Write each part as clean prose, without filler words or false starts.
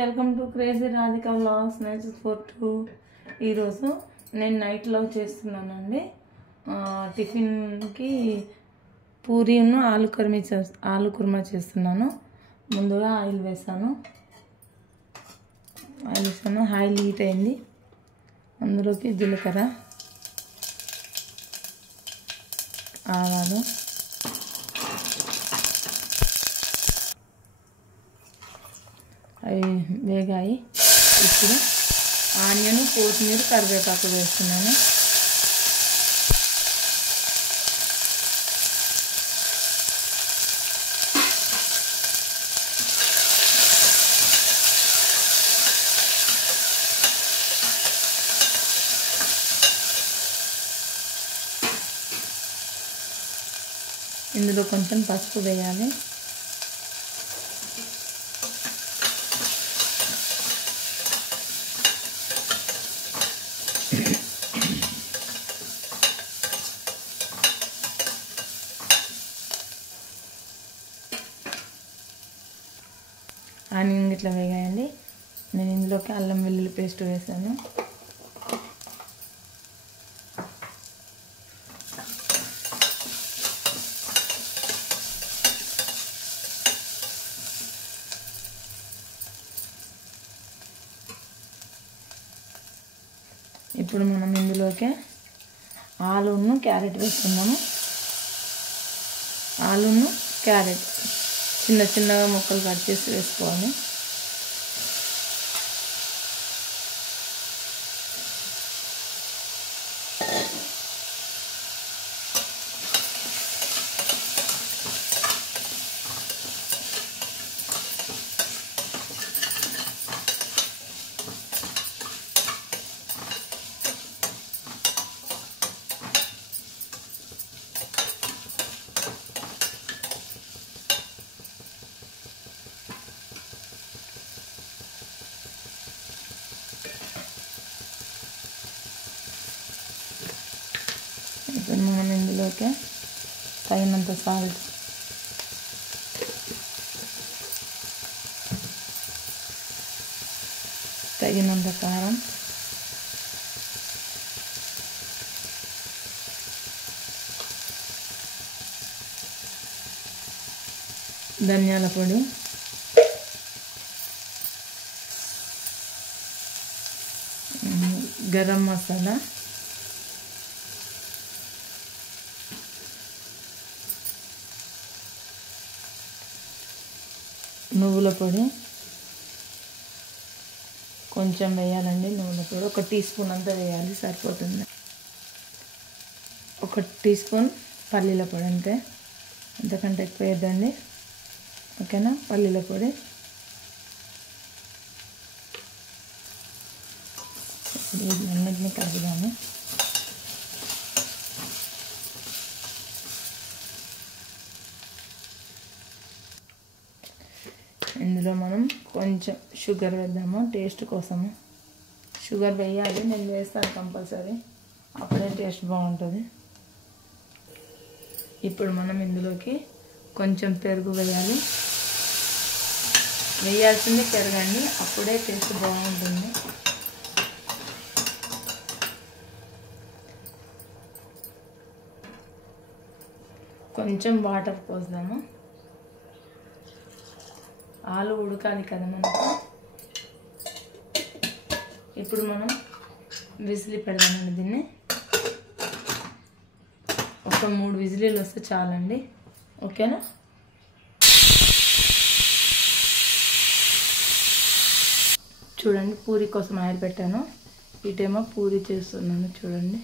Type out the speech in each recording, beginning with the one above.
Welcome to crazy Radhika vlogs 942. ఈరోజు నేను నైట్లో చేస్తున్నానండి. టిఫిన్కి పూరీను ఆలు కుర్మా చేస్తున్నాను. ముందుగా ఆయిల్ వేసాను. ఆయిల్ హీట్ అయింది. అందులోకి జీలకర్ర, ఆవాలు, అవి వేగాయి. ఇప్పుడు ఆనియన్, కొత్తిమీర, కరివేపాకు వేస్తున్నాను. ఇందులో కొంచెం పసుపు వేయాలి. ఆనియన్ ఇట్లా వేగాయండి. నేను ఇందులోకి అల్లం వెల్లుల్లి పేస్ట్ వేసాను. ఇప్పుడు మనం ఇందులోకి ఆలును క్యారెట్ వేసుకుందాము. ఆలును క్యారెట్ చిన్న చిన్నగా ముక్కలు కట్ చేసి వేసుకోవాలి. ఇప్పుడు మనం ఇందులోకి తగినంత సాల్ట్, తగినంత కారం, ధనియాల పొడి, గరం మసాలా, నువ్వుల పొడి కొంచెం వేయాలండి. నువ్వుల పొడి 1 టీ స్పూన్ అంతా వేయాలి, సరిపోతుంది. 1 టీ స్పూన్ పల్లీల పొడి, అంతే, అంతకంటే ఎక్కువ వేద్దండి. ఓకేనా? పల్లీల పొడి. అన్నిటిని కలుపుదాము. ఇందులో మనం కొంచెం షుగర్ వేద్దాము, టేస్ట్ కోసము. షుగర్ వేయాలి, నేను వేస్తాను కంపల్సరీ, అప్పుడే టేస్ట్ బాగుంటుంది. ఇప్పుడు మనం ఇందులోకి కొంచెం పెరుగు వేయాలి. వేయాల్సింది పెరగండి, అప్పుడే టేస్ట్ బాగుంటుంది. కొంచెం వాటర్ పోద్దాము. ఆలు ఉడకాలి కదా మనకు. ఇప్పుడు మనం విజిల్ పెడదామండి. దీన్ని ఒక 3 విజిలీలు వస్తే చాలండి. ఓకేనా? చూడండి, పూరి కోసం ఆయిల్ పెట్టాను. ఇటేమో పూరి చేస్తున్నాను. చూడండి,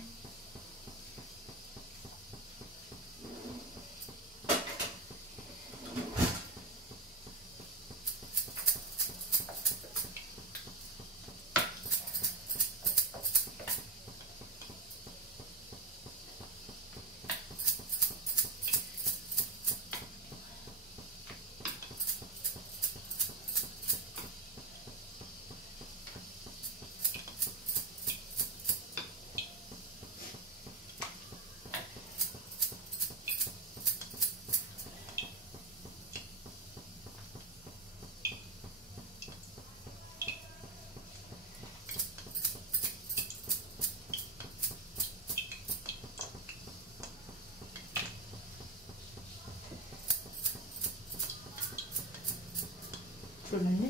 చూడండి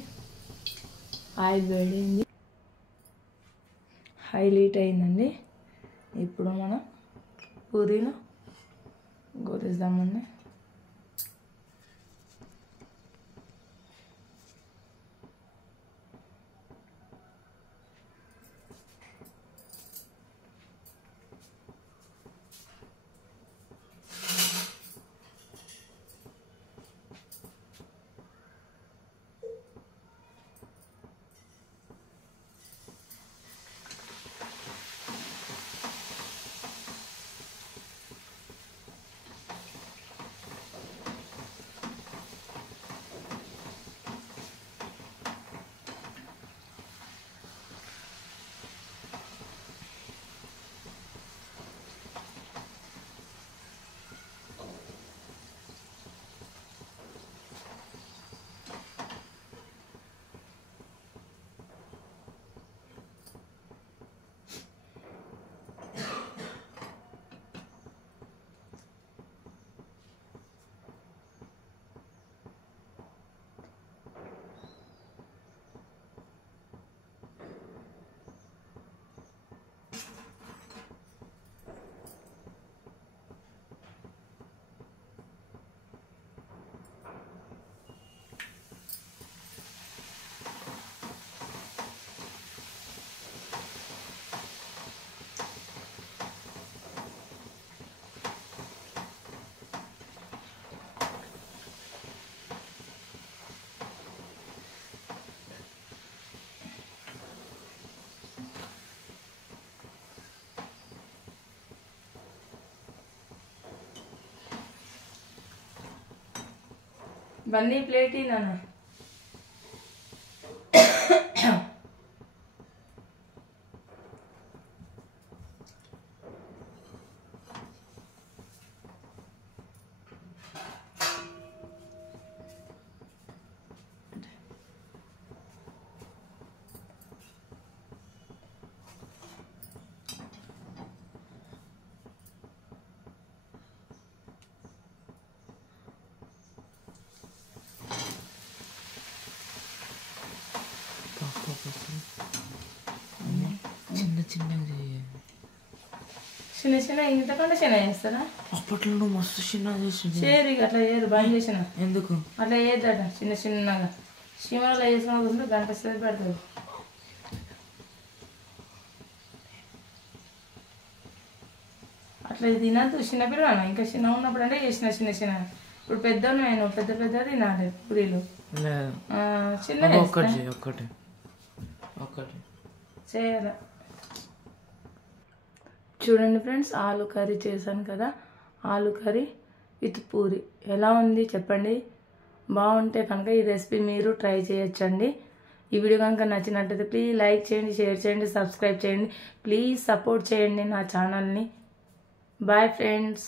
ఆయిల్ వేడింది, హైలైట్ అయిందండి. ఇప్పుడు మనం పూరీలు గోరేద్దామండి. बन्नी प्लेट ही ना చిన్న చిన్న ఇంతకంటే చిన్న చేస్తారా? అప్పట్లో మస్తు చిన్న చేసింది. చేరి అట్లా చేయరు, బంద్ చేసిన. ఎందుకు అట్లా చేయద్దట, చిన్న చిన్నగా చీమలో వేసుకున్న గంట సేపు పెడతారు. అట్లా తినద్దు, చిన్నపిల్లలు ఇంకా చిన్న ఉన్నప్పుడు అంటే చేసిన చిన్న చిన్న. ఇప్పుడు పెద్ద నేను పెద్ద పెద్ద తినాలి పూరీలు. చిన్న ఒక్కటి చేయాలి. చూడండి ఫ్రెండ్స్, ఆలు కర్రీ చేశాను కదా, ఆలు కర్రీ విత్ పూరి ఎలా ఉంది చెప్పండి. బాగుంటే కనుక ఈ రెసిపీ మీరు ట్రై చేయొచ్చండి. ఈ వీడియో కనుక నచ్చినట్టయితే ప్లీజ్ లైక్ చేయండి, షేర్ చేయండి, సబ్స్క్రైబ్ చేయండి. ప్లీజ్ సపోర్ట్ చేయండి నా ఛానల్ని. Bye friends.